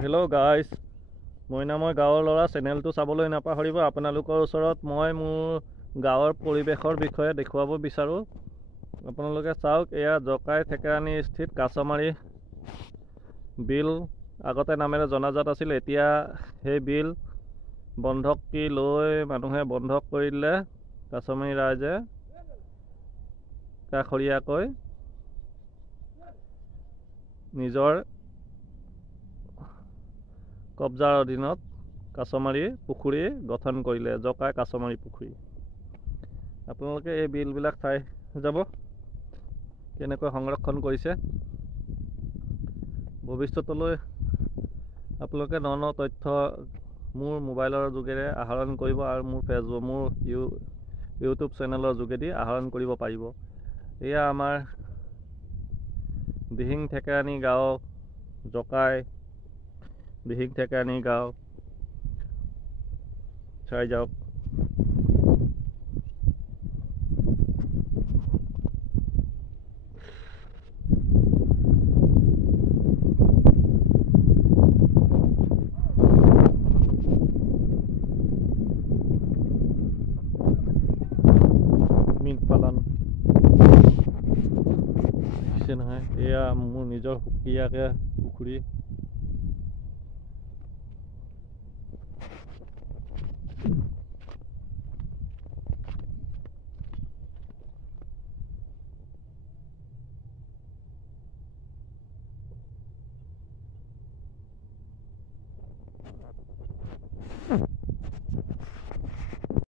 Hello' guys, মইনাময় গাঁৱৰ ল'ৰা চেনেলটো চাবলৈ নাপাহৰিব। আপোনালোকৰ ওচৰত মই মোৰ গাঁৱৰ পৰিৱেশৰ বিষয়ে দেখুৱাব বিচাৰোঁ। আপোনালোকে চাওক, এয়া জকাই থেকেৰাণী স্থিত কাছমাৰী বিল আগতে নামেৰে জনাজাত আছিল। এতিয়া সেই বিল বন্ধকি লৈ মানুহে বন্ধক কৰি দিলে। কাছমাৰী ৰাইজে কাষৰীয়াকৈ নিজৰ কব্জাৰ অধীনত কাছমাৰী পুখুৰী গঠন কৰিলে, জকাই কাছমাৰী পুখুৰী। আপোনালোকে এই বিলবিলাক চাই যাব কেনেকৈ সংৰক্ষণ কৰিছে। ভৱিষ্যতলৈ আপোনালোকে ন তথ্য মোৰ মোবাইলৰ যোগেৰে আহৰণ কৰিব আৰু মোৰ ইউটিউব চেনেলৰ যোগেদি আহৰণ কৰিব পাৰিব। এয়া আমাৰ দিহিং থেকেৰাণী গাঁও, জকাই দিহিং থেকেৰাণী গাঁও, চাই যাওক। মীন পালন দেখিছে নহয়, এয়া মোৰ নিজৰ সুকীয়াকৈ পুখুৰী।